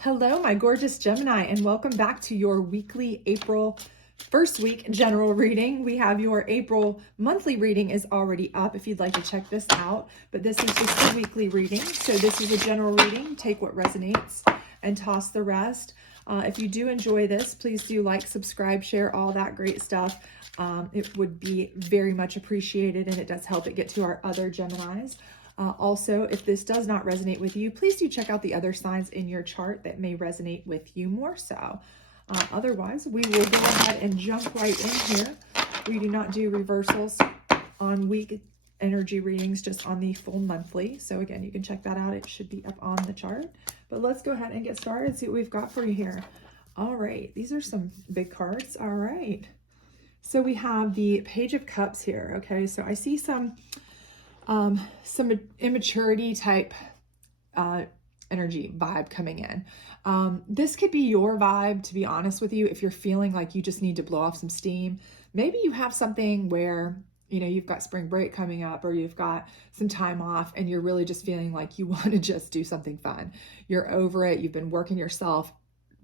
Hello, my gorgeous Gemini, and welcome back to your weekly April first week general reading. We have your April monthly reading is already up if you'd like to check this out, but this is just a weekly reading. So this is a general reading. Take what resonates and toss the rest. If you do enjoy this, please do like, subscribe, share, all that great stuff. It would be very much appreciated, and it does help it get to our other Geminis. Also, if this does not resonate with you, please do check out the other signs in your chart that may resonate with you more so. Otherwise, we will go ahead and jump right in here. We do not do reversals on week energy readings, just on the full monthly. So again, you can check that out. It should be up on the chart. But let's go ahead and get started, see what we've got for you here. All right, these are some big cards. All right. So we have the Page of Cups here. Okay, so I see some immaturity type energy vibe coming in. This could be your vibe, to be honest with you, if you're feeling like you just need to blow off some steam. Maybe you have something where, you know, you've got spring break coming up, or you've got some time off, and you're really just feeling like you want to just do something fun. You're over it. You've been working yourself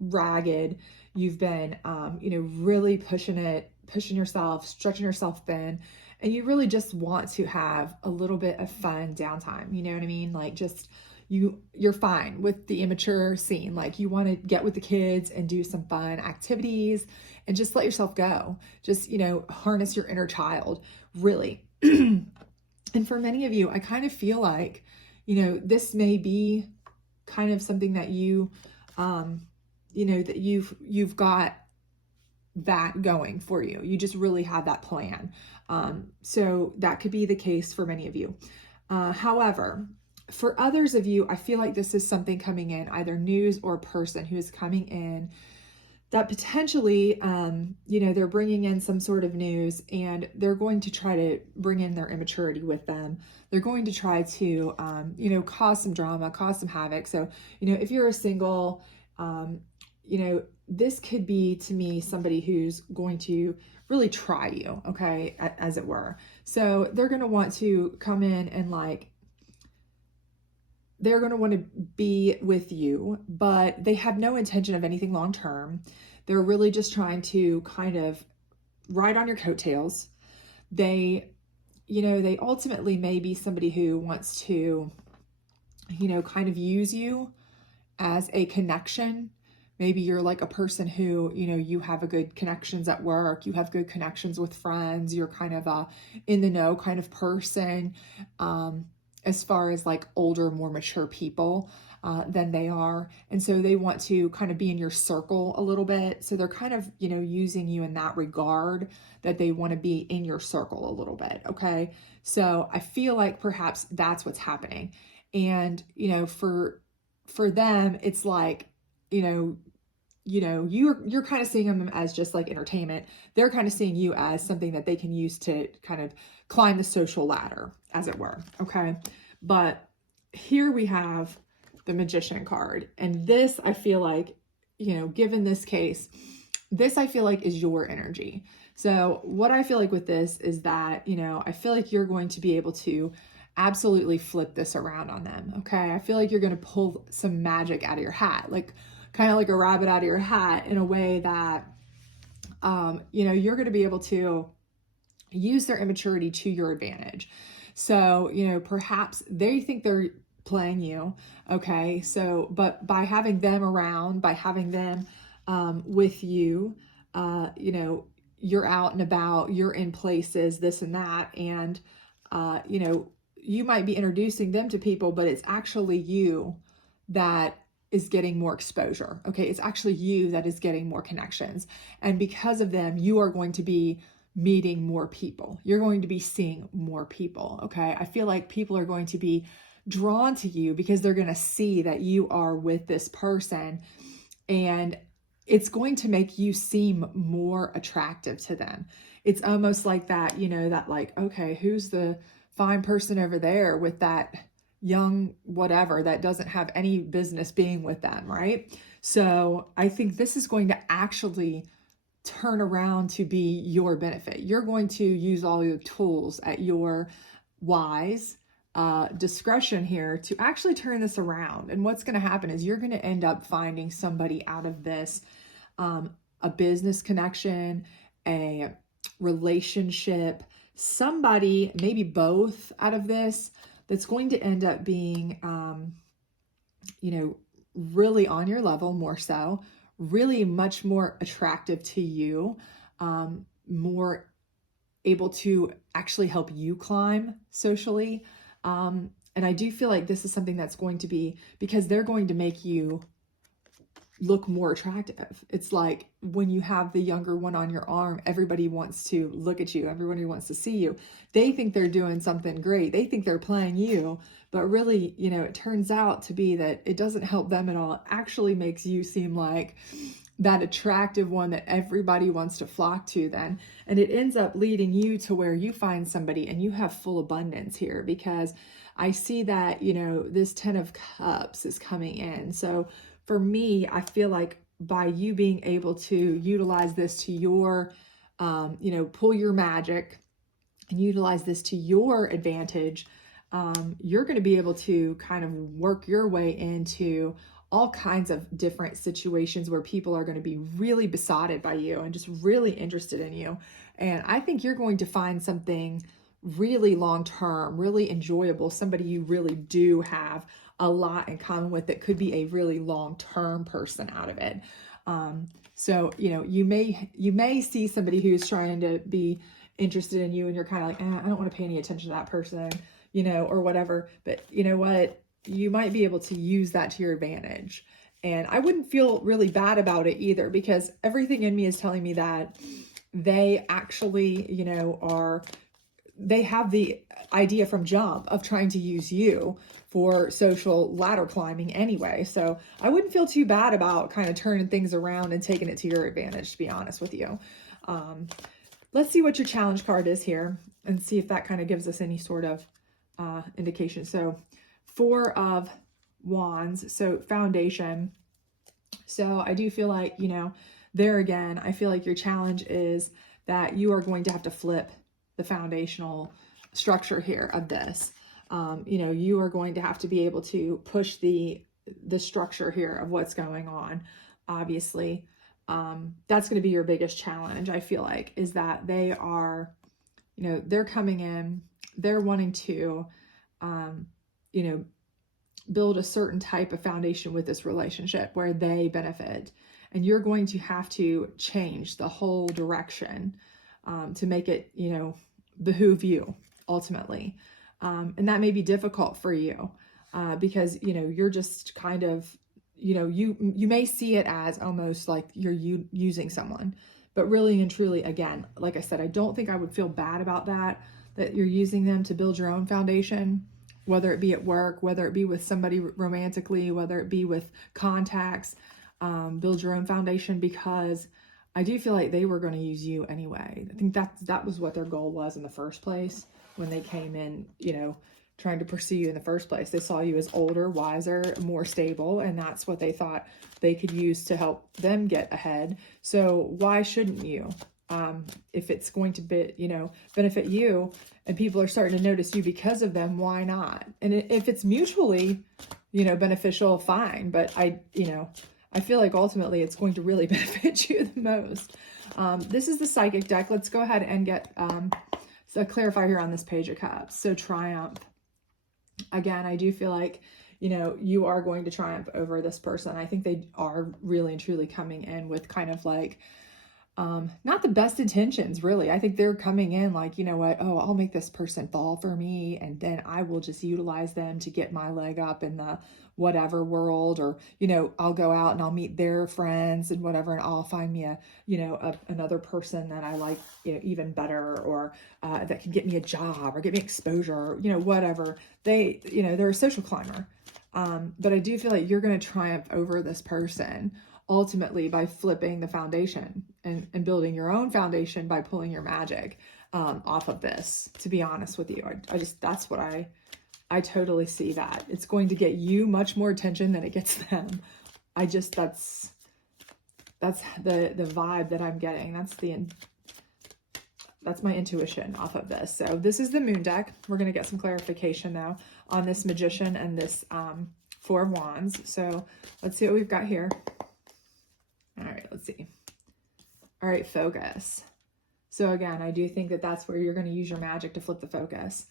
ragged. You've been, really pushing yourself, stretching yourself thin. And you really just want to have a little bit of fun downtime. You know what I mean? Like, just you're fine with the immature scene. Like, you want to get with the kids and do some fun activities and just let yourself go. Just, harness your inner child, really. And for many of you, I kind of feel like, this may be kind of something that that you've got that going for you. You just really have that plan. So that could be the case for many of you. However, for others of you, I feel like this is something coming in, either news or person who is coming in that potentially, they're bringing in some sort of news, and they're going to try to bring in their immaturity with them. They're going to try to, cause some drama, cause some havoc. So, if you're a single, this could be, to me, somebody who's going to really try you, okay, as it were. So they're going to want to come in and they're going to want to be with you, but they have no intention of anything long term. They're really just trying to kind of ride on your coattails. They ultimately may be somebody who wants to, kind of use you as a connection. Maybe you're like a person who, you have a good connections at work, you have good connections with friends, you're kind of a in the know kind of person, as far as like older, more mature people than they are. And so they want to kind of be in your circle a little bit. So they're kind of, using you in that regard, that they want to be in your circle a little bit. Okay. So I feel like perhaps that's what's happening. And, for them, it's like, you're kind of seeing them as just like entertainment. They're kind of seeing you as something that they can use to kind of climb the social ladder, as it were. Okay. But here we have the Magician card. And this, I feel like, given this case, this I feel like is your energy. So what I feel like with this is that, I feel like you're going to be able to absolutely flip this around on them. Okay. I feel like you're going to pull some magic out of your hat, like kind of like a rabbit out of your hat, in a way that, you're going to be able to use their immaturity to your advantage. So, perhaps they think they're playing you. Okay. So, but by having them around, by having them with you, you're out and about, you're in places, this and that. And, you might be introducing them to people, but it's actually you that is getting more exposure. Okay. It's actually you that is getting more connections. And because of them, you are going to be meeting more people. You're going to be seeing more people. Okay. I feel like people are going to be drawn to you because they're going to see that you are with this person, and it's going to make you seem more attractive to them. It's almost like that, that like, okay, who's the fine person over there with that young whatever that doesn't have any business being with them, right? So I think this is going to actually turn around to be your benefit. You're going to use all your tools at your wise discretion here to actually turn this around. And what's going to happen is you're going to end up finding somebody out of this, a business connection, a relationship, somebody, maybe both out of this, that's going to end up being, really on your level more so, really much more attractive to you, more able to actually help you climb socially. And I do feel like this is something that's going to be, because they're going to make you look more attractive. It's like when you have the younger one on your arm, everybody wants to look at you. Everybody wants to see you. They think they're doing something great. They think they're playing you, but really, it turns out to be that it doesn't help them at all. It actually makes you seem like that attractive one that everybody wants to flock to then. And it ends up leading you to where you find somebody and you have full abundance here, because I see that, this 10 of Cups is coming in. So for me, I feel like by you being able to utilize this to your, pull your magic and utilize this to your advantage, you're going to be able to kind of work your way into all kinds of different situations where people are going to be really besotted by you and just really interested in you. And I think you're going to find something really long-term, really enjoyable, somebody you really do have a lot in common with that could be a really long-term person out of it. So, you may see somebody who's trying to be interested in you and you're kind of like, I don't want to pay any attention to that person, or whatever. But you know what? You might be able to use that to your advantage. And I wouldn't feel really bad about it either, because everything in me is telling me that they actually, they have the idea from jump of trying to use you for social ladder climbing anyway. So I wouldn't feel too bad about kind of turning things around and taking it to your advantage, to be honest with you. Let's see what your challenge card is here and see if that kind of gives us any sort of indication. So 4 of Wands, so foundation. So I do feel like, there again, I feel like your challenge is that you are going to have to flip the foundational structure here of this. You are going to have to be able to push the structure here of what's going on. Obviously, that's going to be your biggest challenge, I feel like, is that they are, they're coming in, they're wanting to, build a certain type of foundation with this relationship where they benefit. And you're going to have to change the whole direction to make it, behoove you ultimately. And that may be difficult for you because, you're just kind of, you may see it as almost like you're using someone, but really and truly, again, like I said, I don't think I would feel bad about that you're using them to build your own foundation, whether it be at work, whether it be with somebody romantically, whether it be with contacts, build your own foundation, because I do feel like they were going to use you anyway. I think that was what their goal was in the first place when they came in, trying to pursue you in the first place. They saw you as older, wiser, more stable, and that's what they thought they could use to help them get ahead. So why shouldn't you? If it's going to be, benefit you and people are starting to notice you because of them, why not? And if it's mutually, beneficial, fine. But I feel like ultimately it's going to really benefit you the most. This is the Psychic deck. Let's go ahead and get a clarifier here on this Page of Cups. So Triumph. Again, I do feel like, you are going to triumph over this person. I think they are really and truly coming in with kind of like, not the best intentions, really. I think they're coming in like, I'll make this person fall for me, and then I will just utilize them to get my leg up in the whatever world, or, I'll go out and I'll meet their friends and whatever, and I'll find me another person that I like, even better, or that can get me a job or get me exposure, or, whatever. They're a social climber. But I do feel like you're going to triumph over this person ultimately by flipping the foundation and building your own foundation by pulling your magic off of this, to be honest with you. I just, that's what I totally see that. It's going to get you much more attention than it gets them. That's the vibe that I'm getting. That's my intuition off of this. So this is the moon deck. We're going to get some clarification now on this magician and this Four of Wands. So let's see what we've got here. All right, let's see. All right, focus. So again, I do think that that's where you're going to use your magic to flip the focus.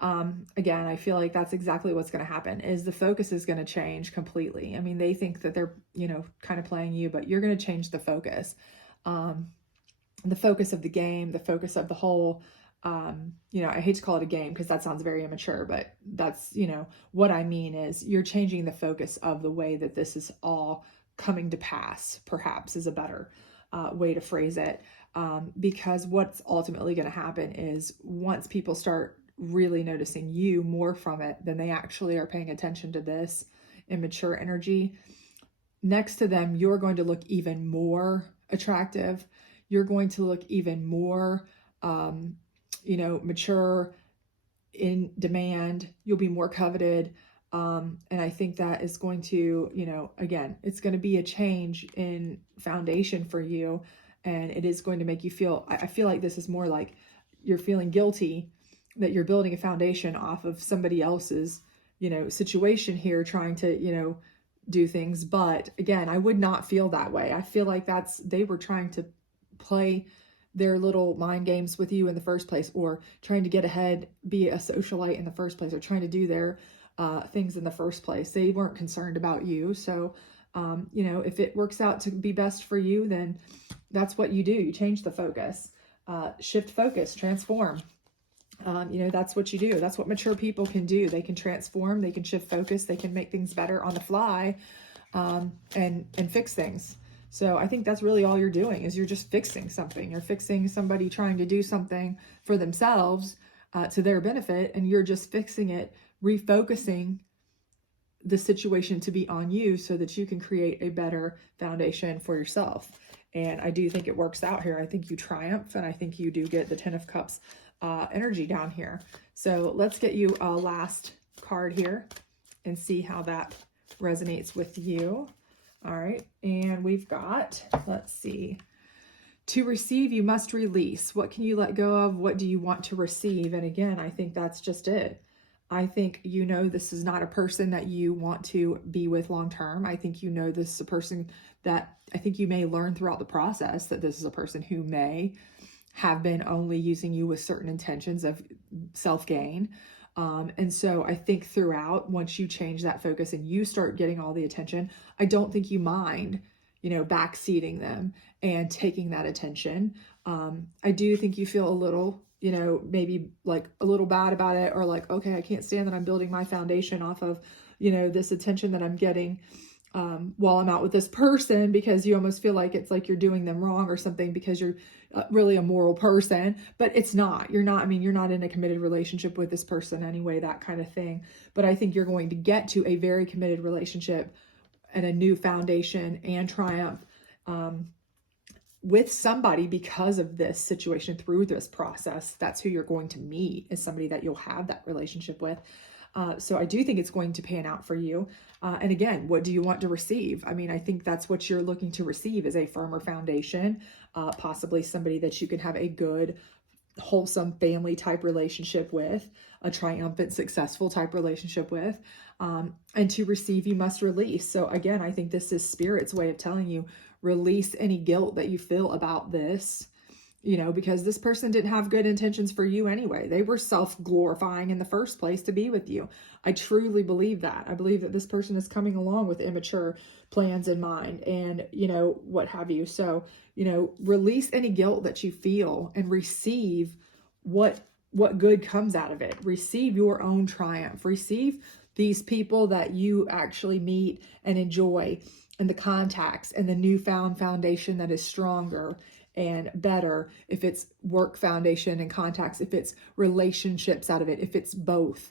Again, I feel like that's exactly what's going to happen, is the focus is going to change completely. I mean, they think that they're, kind of playing you, but you're going to change the focus. The focus of the game, the focus of the whole, I hate to call it a game because that sounds very immature, but that's, what I mean is you're changing the focus of the way that this is all coming to pass, perhaps is a better way to phrase it. Because what's ultimately going to happen is once people start really noticing you more from it than they actually are paying attention to this immature energy, next to them, you're going to look even more attractive. You're going to look even more, mature, in demand. You'll be more coveted. And I think that is going to, again, it's going to be a change in foundation for you. And it is going to make you feel, I feel like this is more like you're feeling guilty that you're building a foundation off of somebody else's, situation here, trying to, do things. But again, I would not feel that way. I feel like they were trying to play their little mind games with you in the first place, or trying to get ahead, be a socialite in the first place, or trying to do their things in the first place. They weren't concerned about you. So, if it works out to be best for you, then that's what you do. You change the focus, shift focus, transform. That's what you do. That's what mature people can do. They can transform, they can shift focus, they can make things better on the fly, and fix things. So I think that's really all you're doing, is you're just fixing something. You're fixing somebody trying to do something for themselves, to their benefit, and you're just fixing it, refocusing the situation to be on you so that you can create a better foundation for yourself. And I do think it works out here. I think you triumph, and I think you do get the Ten of Cups energy down here. So let's get you a last card here and see how that resonates with you. All right, and we've got, let's see, to receive, you must release. What can you let go of? What do you want to receive? And again, I think that's just it. I think, this is not a person that you want to be with long term. I think, this is a person that I think you may learn throughout the process that this is a person who may have been only using you with certain intentions of self-gain. And so I think throughout, once you change that focus and you start getting all the attention, I don't think you mind, backseating them and taking that attention. I do think you feel a little, maybe like a little bad about it, or like, okay, I can't stand that I'm building my foundation off of, this attention that I'm getting while I'm out with this person, because you almost feel like it's like you're doing them wrong or something because you're really a moral person, but it's not. You're not in a committed relationship with this person anyway, that kind of thing. But I think you're going to get to a very committed relationship and a new foundation and triumph with somebody because of this situation, through this process. That's who you're going to meet, is somebody that you'll have that relationship with. So I do think it's going to pan out for you. And again, what do you want to receive? I mean, I think that's what you're looking to receive, is a firmer foundation, possibly somebody that you can have a good, wholesome family type relationship with, a triumphant, successful type relationship with. And to receive, you must release. So again, I think this is Spirit's way of telling you, release any guilt that you feel about this. Because this person didn't have good intentions for you anyway. They were self-glorifying in the first place to be with you. I truly believe that. I believe that this person is coming along with immature plans in mind and, what have you. So, release any guilt that you feel and receive what good comes out of it. Receive your own triumph. Receive these people that you actually meet and enjoy, and the contacts and the newfound foundation that is stronger and better, if it's work foundation and contacts, if it's relationships out of it, if it's both,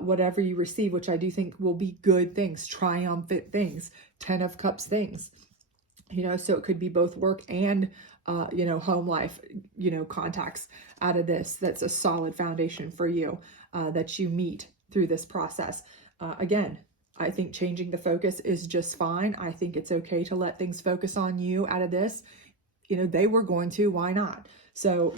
whatever you receive, which I do think will be good things, triumphant things, 10 of Cups things, so it could be both work and, home life, contacts out of this. That's a solid foundation for you, that you meet through this process. Again, I think changing the focus is just fine. I think it's okay to let things focus on you out of this. they were going to, why not? So,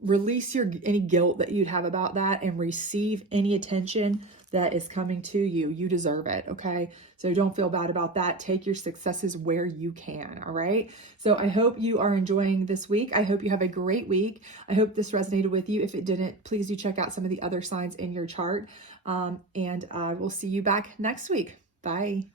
release any guilt that you'd have about that and receive any attention that is coming to you. You deserve it, okay? So don't feel bad about that. Take your successes where you can, all right? So I hope you are enjoying this week. I hope you have a great week. I hope this resonated with you. If it didn't, please do check out some of the other signs in your chart. And I will see you back next week. Bye.